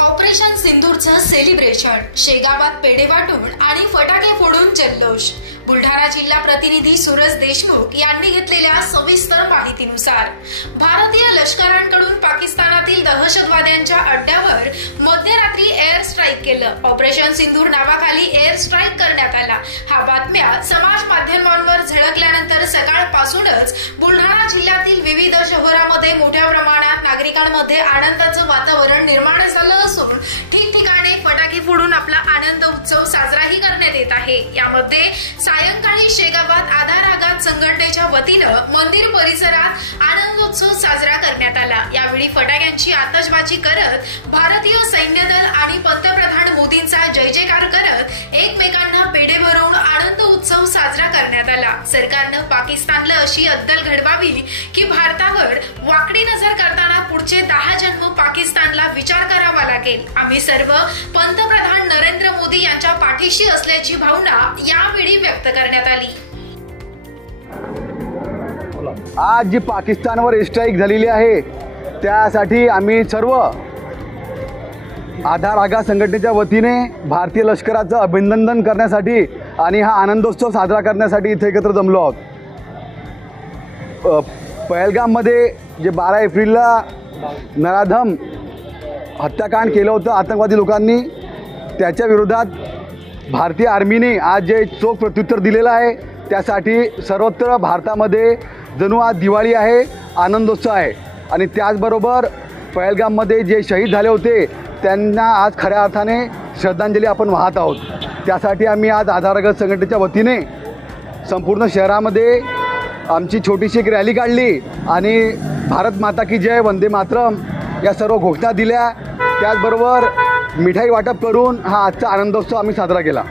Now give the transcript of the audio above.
Operation सिंदूरचं celebration, शेगावात पेढे वाटून आणि फटाके फोडून जल्लोष। बुलढाणा जिल्हा प्रतिनिधी सूरज देशमुख यांनी घेतलेल्या सविस्तर माहितीनुसार भारतीय लष्कराकडून पाकिस्तानातील दहशतवाद्यांच्या अड्ड्यावर मध्यरात्री एअर स्ट्राईक केलं। ऑपरेशन सिंदूर नावाखाली एअर स्ट्राईक करण्यात आला। हा बातम्या समाज माध्यमांवर झळकल्यानंतर सकाळपासूनच बुलढाणा जिल्ह्यातील विविध शहरांमध्ये मोठ्या प्रमाणात नागरिकांमध्ये आनंदाचं वातावरण निर्माण झालं असून ठिकठिकाणी फटाके फोडून आपला आनंद उत्सव साजराही करण्यात येत आहे। यामध्ये सायंकाळी शेगावात आधार आघात संघटनेच्या वतीनं मंदिर परिसरात आनंदोत्सव साजरा करण्यात आला। यावेळी फटाक्यांची आतषबाजी करत भारतीय सैन्य दल आणि पंतप्रधान मोदींचा जय जयकार करत एकमेकांना पेढे भरवून आनंद उत्सव साजरा करण्यात आला। सरकारनं पाकिस्तानला अशी अद्दल घडवावी की भारतावर वाकडी नजर करताना पुढचे 10 जन्म पाकिस्तानला विचार करावा लागेल। आम्ही सर्व पंतप्रधान नरेंद्र मोदी यांच्या पाठीशी असल्याची भावना यावेळी व्यक्त करण्यात आली। आज जी पाकिस्तानवर स्ट्राईक झालेली आहे त्यासाठी आम्ही सर्व आधार आघात संघटनेच्या वतीने भारतीय लष्कराचं अभिनंदन करण्यासाठी आणि हा आनंदोत्सव साजरा करण्यासाठी इथे एकत्र जमलो आहोत। पहलगाममध्ये जे 12 एप्रिलला नराधम हत्याकांड केलं होतं आतंकवादी लोकांनी, त्याच्या विरोधात भारतीय आर्मीने आज जे चोख प्रत्युत्तर दिलेलं आहे त्यासाठी सर्वत्र भारतामध्ये जणू आज दिवाळी आहे, आनंदोत्सव आहे। आणि त्याचबरोबर पहलगाममध्ये जे शहीद झाले होते त्यांना आज खऱ्या अर्थाने श्रद्धांजली आपण वाहत आहोत। त्यासाठी आम्ही आज आधार आघात संघटनेच्या वतीने संपूर्ण शहरामध्ये आमची छोटीशी एक रॅली काढली आणि भारत माता की जय, वंदे मातरम या सर्व घोषणा दिल्या। त्याचबरोबर मिठाई वाटप करून हा आजचा आनंदोत्सव आम्ही साजरा केला।